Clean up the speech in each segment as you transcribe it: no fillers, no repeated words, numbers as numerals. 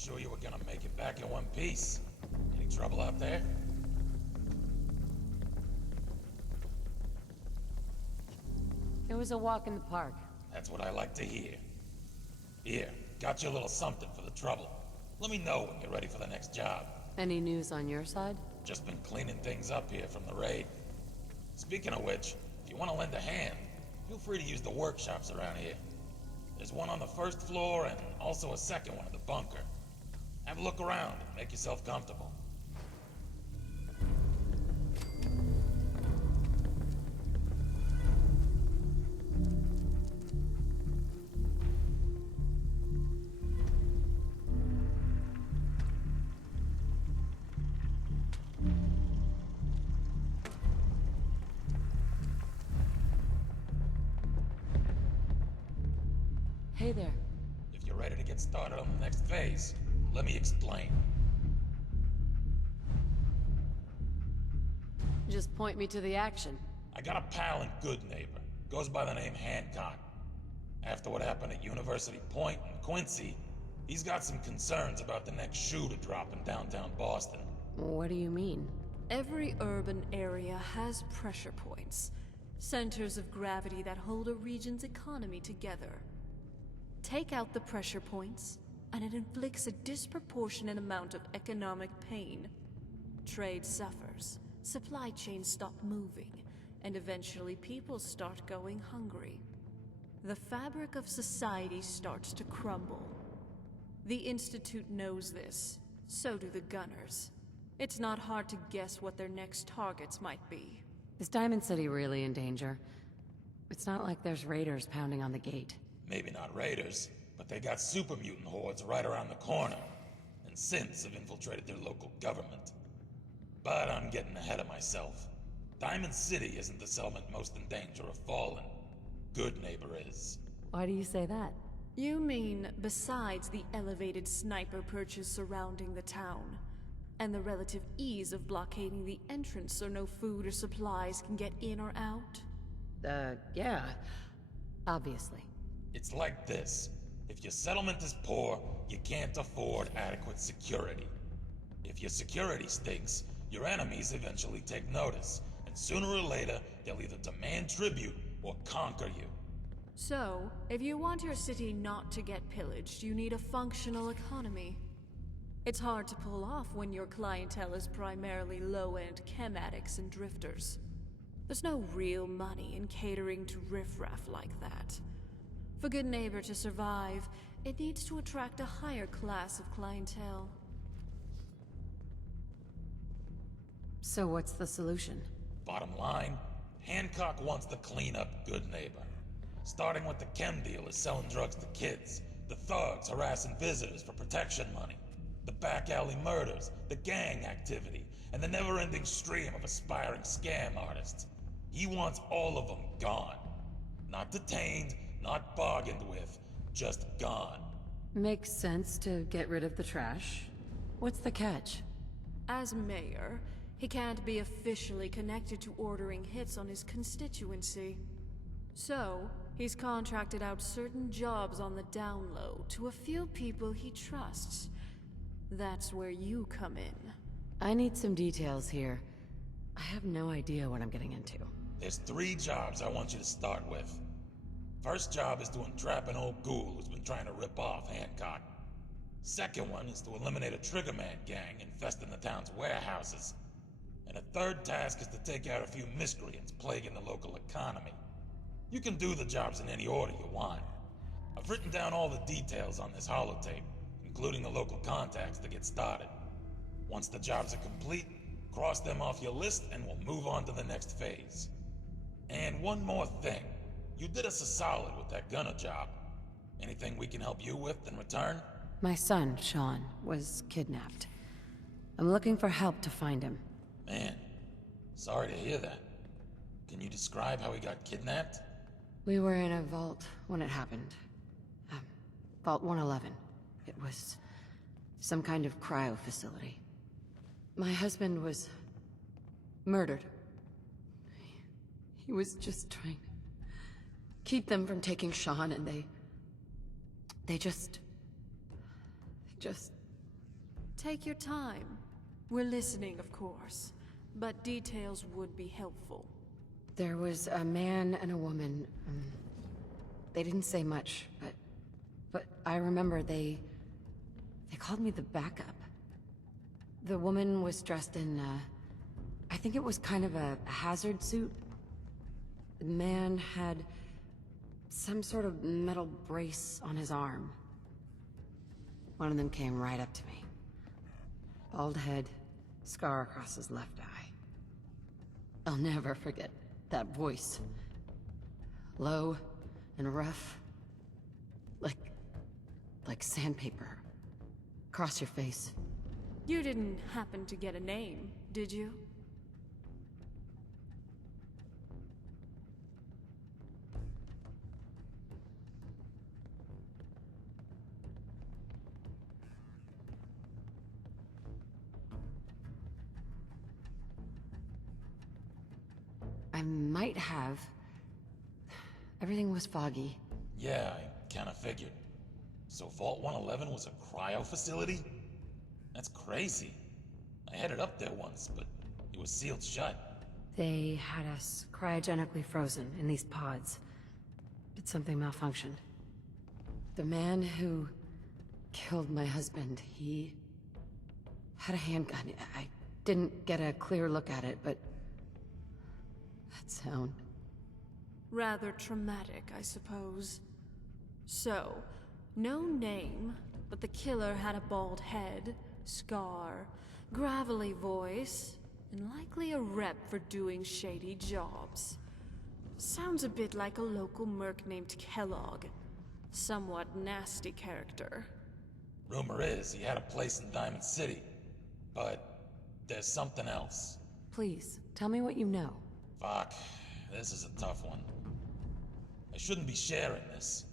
sure you were gonna make it back in one piece. Any trouble out there? It was a walk in the park. That's what I like to hear. Here, got you a little something for the trouble. Let me know when you're ready for the next job. Any news on your side? Just been cleaning things up here from the raid. Speaking of which, if you want to lend a hand, feel free to use the workshops around here. There's one on the first floor and also a second one in the bunker. Have a look around and make yourself comfortable. Hey there. If you're ready to get started on the next phase, let me explain. Just point me to the action. I got a pal and good neighbor. Goes by the name Hancock. After what happened at University Point and Quincy, he's got some concerns about the next shoe to drop in downtown Boston. What do you mean? Every urban area has pressure points, centers of gravity that hold a region's economy together. Take out the pressure points, and it inflicts a disproportionate amount of economic pain. Trade suffers, supply chains stop moving, and eventually people start going hungry. The fabric of society starts to crumble. The Institute knows this, so do the Gunners. It's not hard to guess what their next targets might be. Is Diamond City really in danger? It's not like there's raiders pounding on the gate. Maybe not raiders, but they got super mutant hordes right around the corner, and synths have infiltrated their local government. But I'm getting ahead of myself. Diamond City isn't the settlement most in danger of falling. Good Neighbor is. Why do you say that? You mean besides the elevated sniper perches surrounding the town, and the relative ease of blockading the entrance so no food or supplies can get in or out? Yeah. Obviously. It's like this. If your settlement is poor, you can't afford adequate security. If your security stinks, your enemies eventually take notice, and sooner or later, they'll either demand tribute or conquer you. So, if you want your city not to get pillaged, you need a functional economy. It's hard to pull off when your clientele is primarily low-end chem addicts and drifters. There's no real money in catering to riffraff like that. For Good Neighbor to survive, it needs to attract a higher class of clientele. So what's the solution? Bottom line, Hancock wants to clean up Good Neighbor. Starting with the chem dealers selling drugs to kids, the thugs harassing visitors for protection money, the back alley murders, the gang activity, and the never-ending stream of aspiring scam artists. He wants all of them gone. Not detained, not bargained with, just gone. Makes sense to get rid of the trash. What's the catch? As mayor, he can't be officially connected to ordering hits on his constituency. So, he's contracted out certain jobs on the down low to a few people he trusts. That's where you come in. I need some details here. I have no idea what I'm getting into. There's 3 jobs I want you to start with. First job is to entrap an old ghoul who's been trying to rip off Hancock. Second one is to eliminate a Triggerman gang infesting the town's warehouses. And a third task is to take out a few miscreants plaguing the local economy. You can do the jobs in any order you want. I've written down all the details on this holotape, including the local contacts to get started. Once the jobs are complete, cross them off your list and we'll move on to the next phase. And one more thing. You did us a solid with that gunner job. Anything we can help you with in return? My son, Sean, was kidnapped. I'm looking for help to find him. Man, sorry to hear that. Can you describe how he got kidnapped? We were in a vault when it happened. Vault 111. It was some kind of cryo facility. My husband was murdered. He was just trying to keep them from taking Sean, and they just Take your time. We're listening, of course, but details would be helpful. There was a man and a woman. They didn't say much, but I remember they called me the backup. The woman was dressed in, I think it was kind of a hazard suit. The man had some sort of metal brace on his arm. One of them came right up to me. Bald head, scar across his left eye. I'll never forget that voice. Low and rough. Like sandpaper. Across your face. You didn't happen to get a name, did you? I might have. Everything was foggy. Yeah, I kinda figured. So Vault 111 was a cryo facility? That's crazy. I headed up there once, but it was sealed shut. They had us cryogenically frozen in these pods. But something malfunctioned. The man who killed my husband, he had a handgun. I didn't get a clear look at it, but that sound. Rather traumatic, I suppose. So, no name, but the killer had a bald head, scar, gravelly voice, and likely a rep for doing shady jobs. Sounds a bit like a local merc named Kellogg. Somewhat nasty character. Rumor is he had a place in Diamond City, but there's something else. Please, tell me what you know. Fuck, this is a tough one. I shouldn't be sharing this,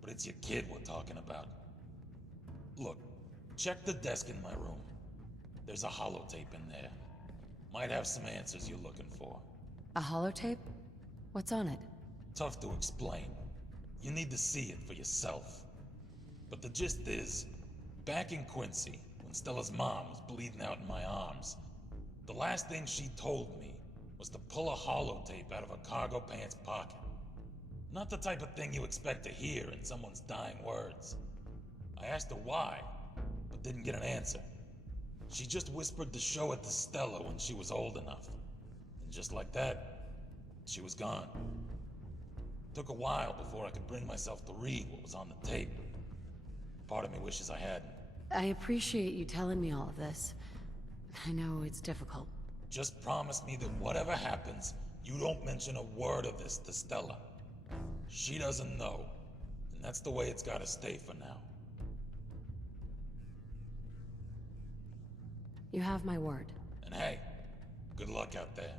but it's your kid we're talking about. Look, check the desk in my room. There's a holotape in there. Might have some answers you're looking for. A holotape? What's on it? Tough to explain. You need to see it for yourself. But the gist is, back in Quincy, when Stella's mom was bleeding out in my arms, the last thing she told me was to pull a holotape out of a cargo pants pocket. Not the type of thing you expect to hear in someone's dying words. I asked her why, but didn't get an answer. She just whispered to show it to Stella when she was old enough. And just like that, she was gone. Took a while before I could bring myself to read what was on the tape. Part of me wishes I hadn't. I appreciate you telling me all of this. I know it's difficult. Just promise me that whatever happens, you don't mention a word of this to Stella. She doesn't know, and that's the way it's gotta stay for now. You have my word. And hey, good luck out there.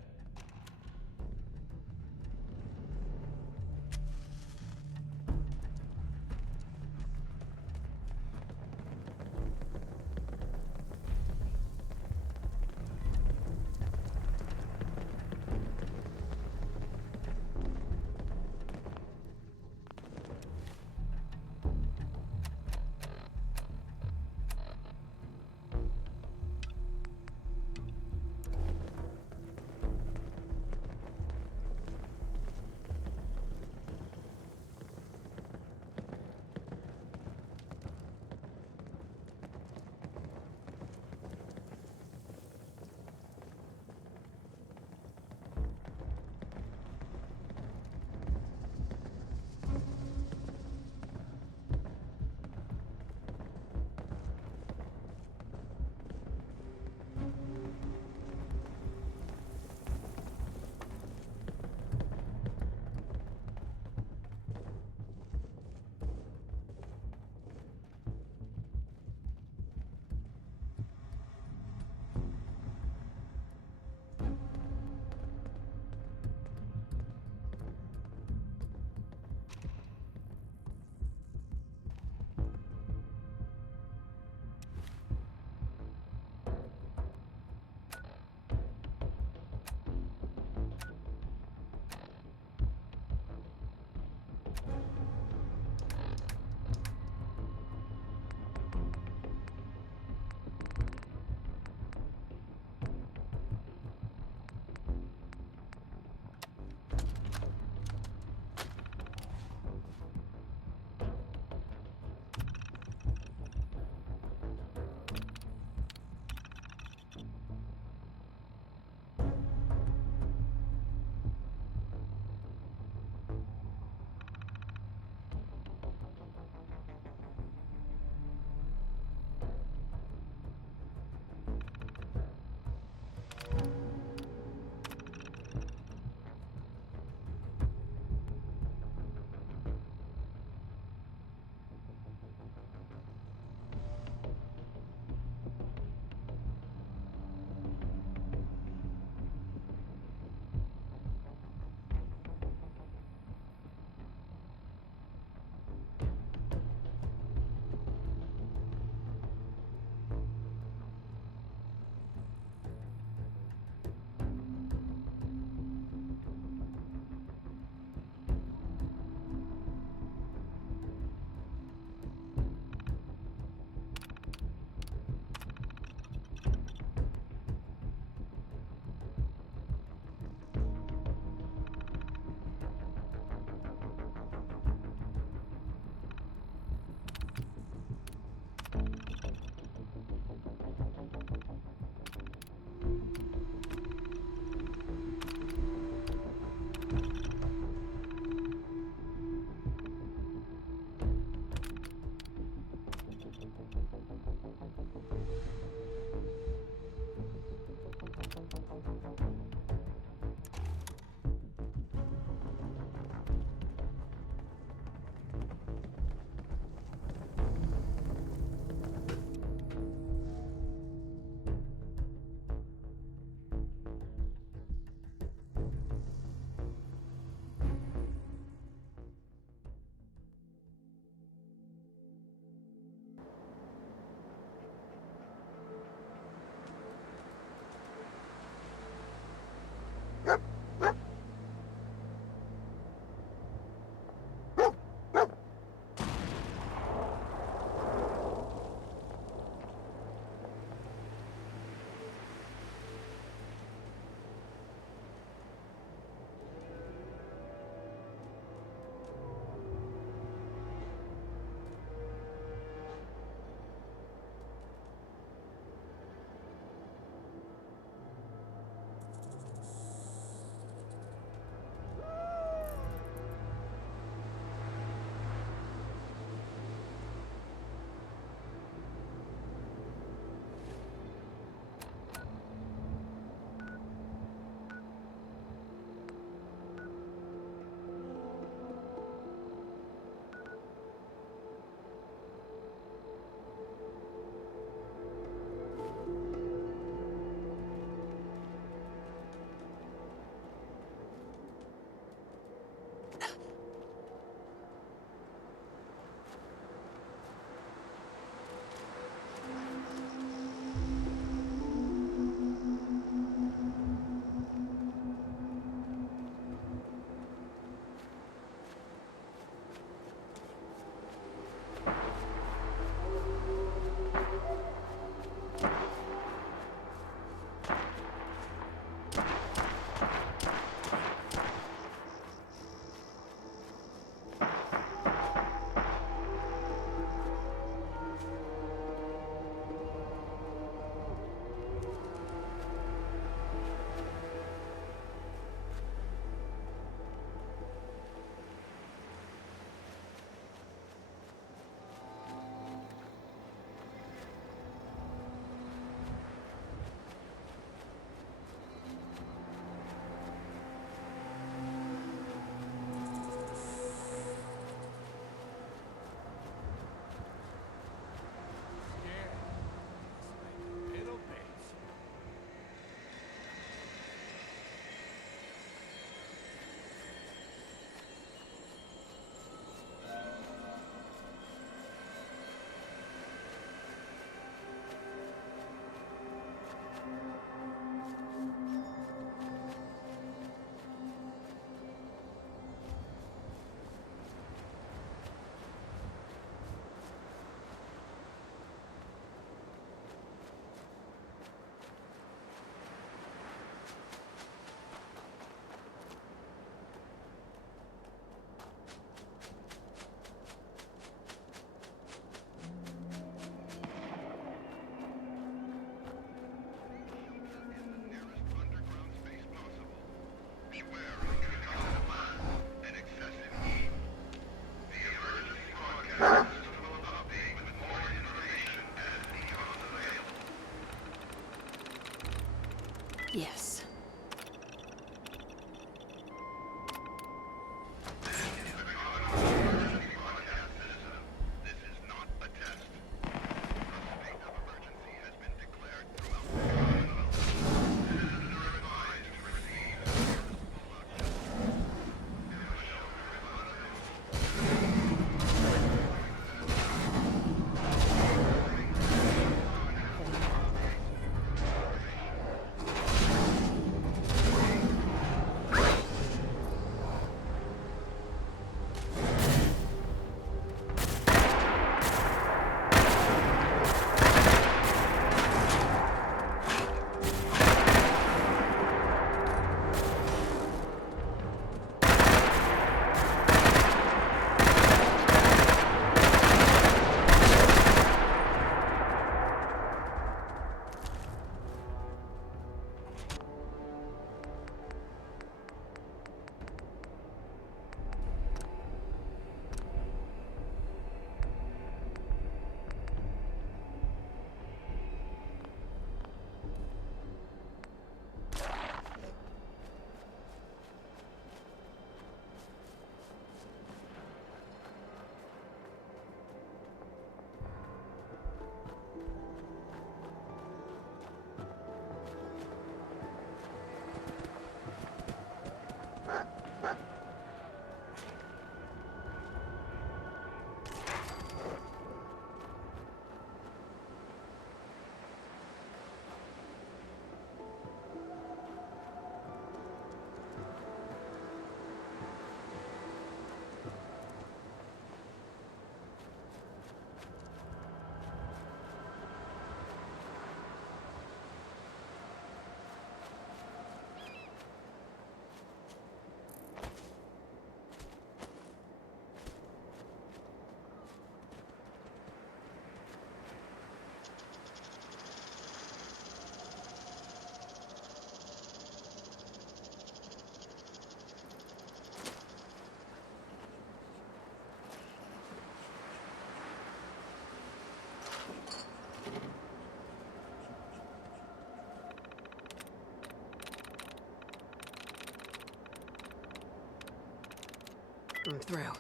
I'm through.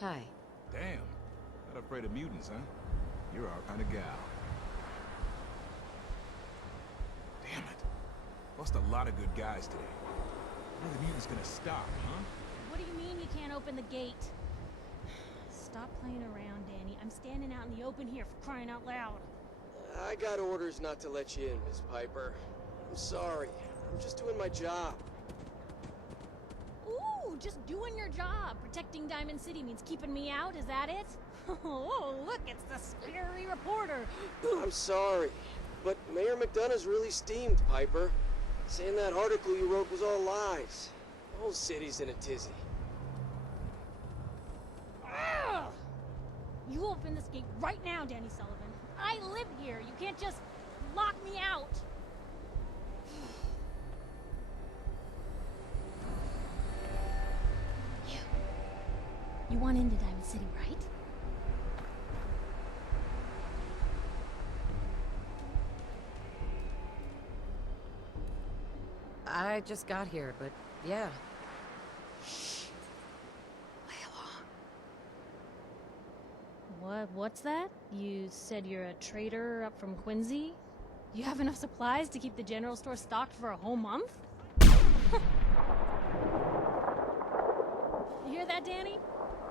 Hi. Damn. Not afraid of mutants, huh? You're our kind of gal. Damn it. Lost a lot of good guys today. When are the mutants gonna stop, huh? What do you mean you can't open the gate? Stop playing around, Danny. I'm standing out in the open here for crying out loud. I got orders not to let you in, Miss Piper. I'm sorry. I'm just doing my job. Ooh, just doing your job. Protecting Diamond City means keeping me out, is that it? Oh, look, it's the scary reporter. I'm sorry, but Mayor McDonough's really steamed, Piper. Saying that article you wrote was all lies. The whole city's in a tizzy. Ugh! You open this gate right now, Danny Sullivan. I live here. You can't just lock me out. You want into Diamond City, right? I just got here, but yeah. What's that? You said you're a trader up from Quincy? You have enough supplies to keep the general store stocked for a whole month? You hear that, Danny?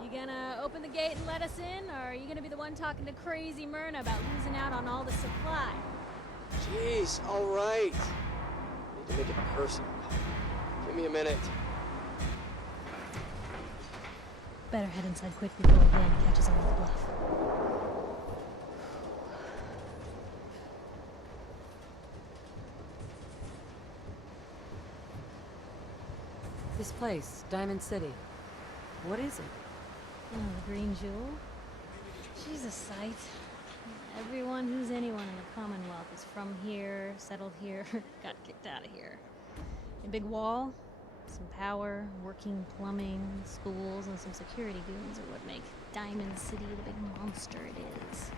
You gonna open the gate and let us in, or are you gonna be the one talking to crazy Myrna about losing out on all the supply? Jeez, all right. Need to make it personal. Give me a minute. Better head inside quick before Danny catches on with the bluff. This place, Diamond City. What is it? Oh, the Green Jewel? She's a sight. Everyone who's anyone in the Commonwealth is from here, settled here, got kicked out of here. A big wall, some power, working plumbing, schools, and some security goons are what make Diamond City the big monster it is.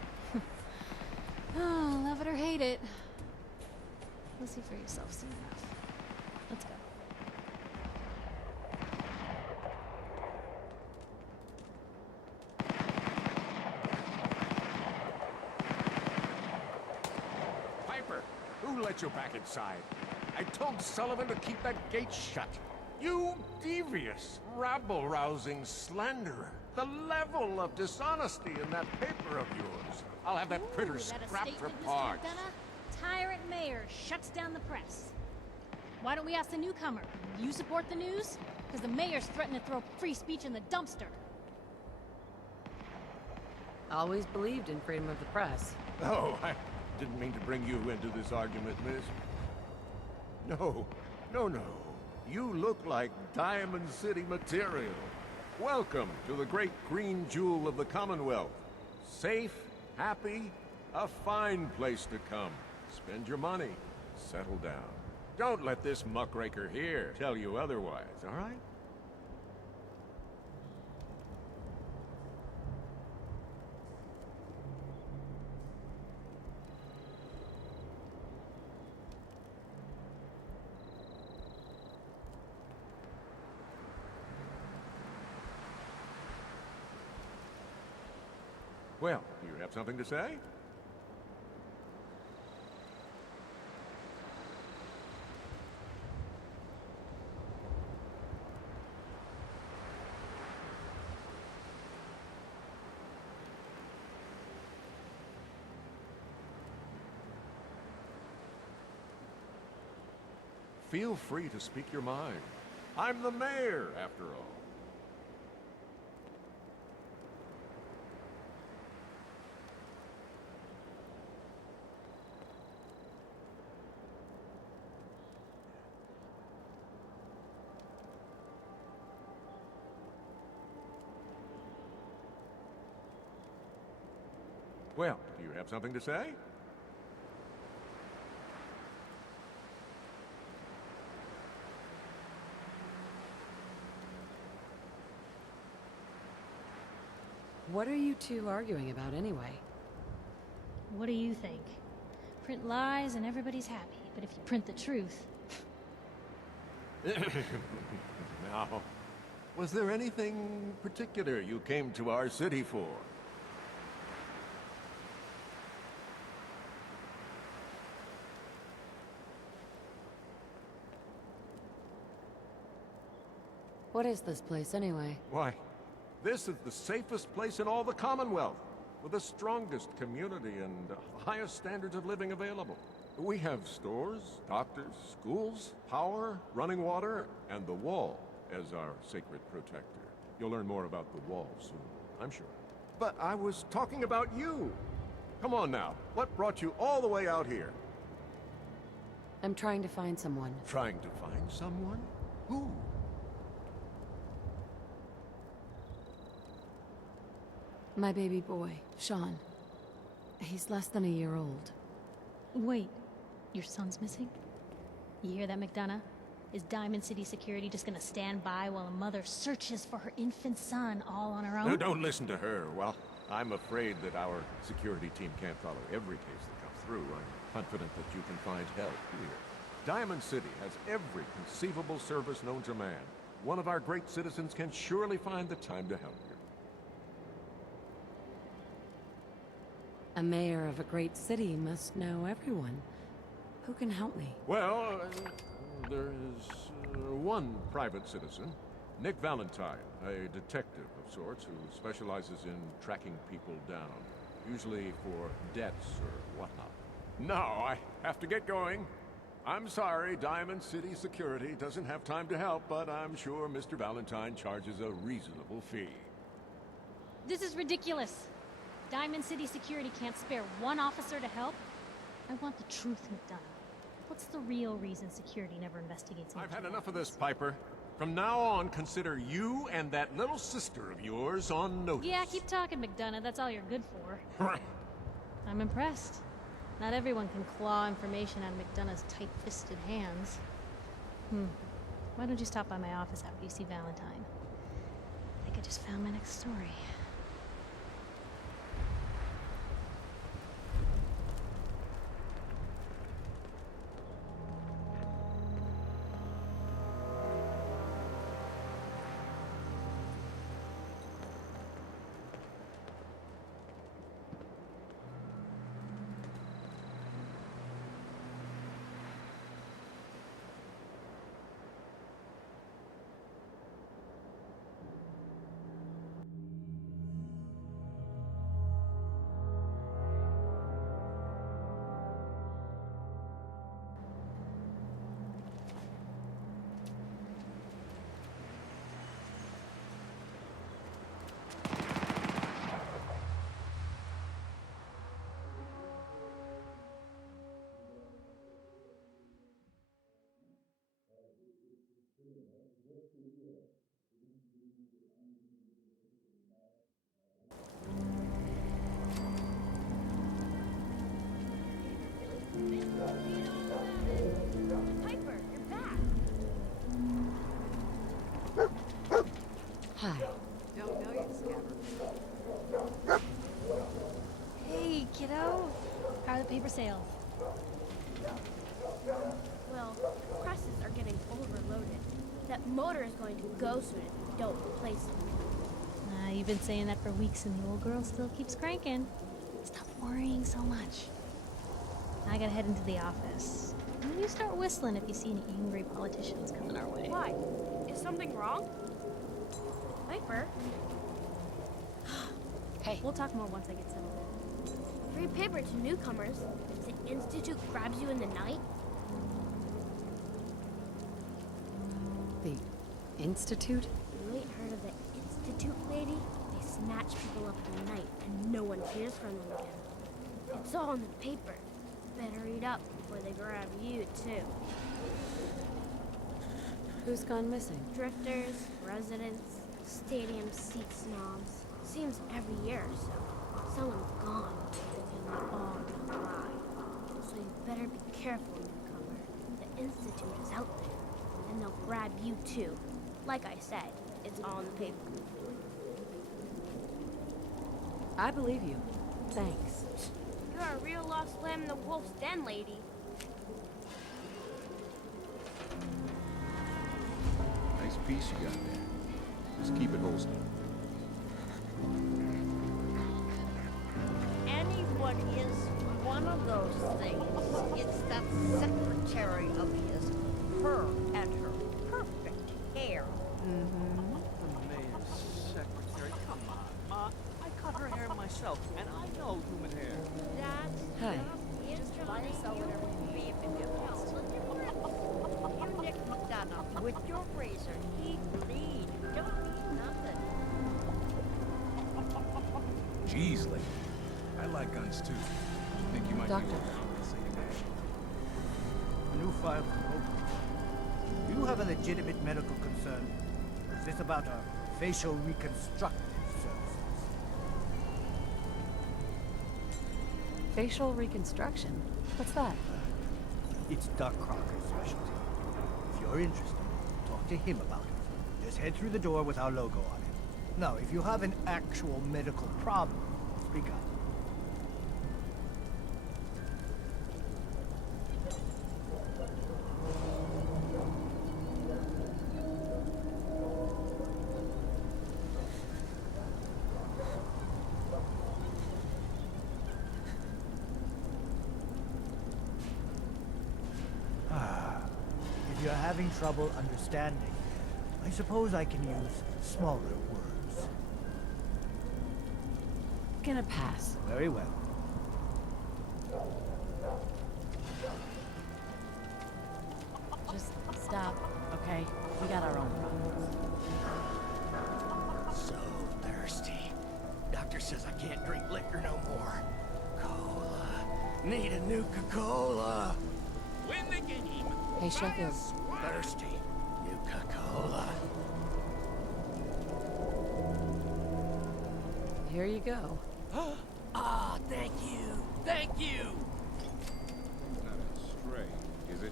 Oh, love it or hate it. You'll see for yourself soon enough. Let's go. Piper, who let you back inside? I told Sullivan to keep that gate shut. You devious, rabble-rousing slanderer. The level of dishonesty in that paper of yours. I'll have that printer Is that a scrapped for statement, Mr. parts. McDonough? Tyrant mayor shuts down the press. Why don't we ask the newcomer? You support the news? Because the mayor's threatening to throw free speech in the dumpster. Always believed in freedom of the press. Oh, I didn't mean to bring you into this argument, miss. No. You look like Diamond City material. Welcome to the great green jewel of the Commonwealth. Safe, happy, a fine place to come. Spend your money, settle down. Don't let this muckraker here tell you otherwise, all right? Well, you have something to say? Feel free to speak your mind. I'm the mayor, after all. Well, you have something to say? What are you two arguing about anyway? What do you think? Print lies and everybody's happy, but if you print the truth... Now, Was there anything particular you came to our city for? What is this place, anyway? Why, this is the safest place in all the Commonwealth, with the strongest community and highest standards of living available. We have stores, doctors, schools, power, running water, and the Wall as our sacred protector. You'll learn more about the Wall soon, I'm sure. But I was talking about you. Come on now, what brought you all the way out here? I'm trying to find someone. Trying to find someone? Who? My baby boy, Sean. He's less than a year old. Wait, your son's missing? You hear that, McDonough? Is Diamond City Security just gonna stand by while a mother searches for her infant son all on her own? No, don't listen to her. Well, I'm afraid that our security team can't follow every case that comes through. I'm confident that you can find help here. Diamond City has every conceivable service known to man. One of our great citizens can surely find the time to help you. A mayor of a great city must know everyone. Who can help me? Well, there is one private citizen, Nick Valentine, a detective of sorts who specializes in tracking people down, usually for debts or whatnot. Now I have to get going. I'm sorry, Diamond City Security doesn't have time to help, but I'm sure Mr. Valentine charges a reasonable fee. This is ridiculous. Diamond City Security can't spare one officer to help? I want the truth, McDonough. What's the real reason security never investigates? I've had enough of this, Piper. From now on, consider you and that little sister of yours on notice. Yeah, keep talking, McDonough. That's all you're good for. I'm impressed. Not everyone can claw information out of McDonough's tight-fisted hands. Why don't you stop by my office after you see Valentine? I think I just found my next story. Piper, you're back. Hi. Don't know you, Scabber. Hey, kiddo. How are the paper sales? Well, the presses are getting overloaded. That motor is going to go soon if we don't replace it. You've been saying that for weeks and the old girl still keeps cranking. Stop worrying so much. I gotta head into the office. And then you start whistling if you see any angry politicians coming our way. Why? Is something wrong? Piper, Hey. we'll talk more once I get settled in. Free paper to newcomers. The Institute grabs you in the night. The Institute? You ain't heard of the Institute, lady? They snatch people up in the night and no one hears from them again. It's all in the paper. Better read up before they grab you, too. Who's gone missing? Drifters, residents, stadium seat snobs. Seems every year or so. Someone's gone, and they all don't lie. So you better be careful, newcomer. The Institute is out there, and they'll grab you too. Like I said, it's all in the paper. I believe you. Thanks. You're a real lost lamb in the wolf's den, lady. Nice piece you got there. Just keep it holstered. Anyone is one of those things. It's that secretary of his, her and her perfect hair. The mayor's secretary. Come on, Ma. I cut her hair myself, and I know human hair. That's Hi. just buy and sell whatever you need and get lost. You Nick McDonough with your razor. He bleed. Don't need nothing. Jeez, lady. I like guns too. You think you might Doctor. be able to New file from Oak. Do you have a legitimate medical concern? Is this about a facial reconstructive services? Facial reconstruction? What's that? It's Doc Crocker's specialty. If you're interested, talk to him about it. Just head through the door with our logo on it. Now, if you have an actual medical problem, speak up. If you're having trouble understanding, I suppose I can use smaller words. Gonna pass. Very well. Just stop, okay? We got our own problems. So thirsty. Doctor says I can't drink liquor no more. Cola. Need a Nuka-Cola. Win the game. Hey, Sheffield. Thirsty. Nuka-Cola. Here you go. Ah, thank you. Thank you. Not a stray, is it?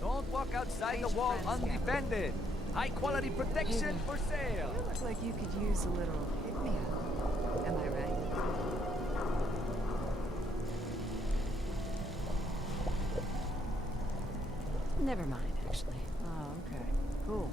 Don't walk outside the wall undefended. High quality protection for sale. You look like you could use a little pick-me-up. Am I right? Never mind, actually. Oh, okay. Cool.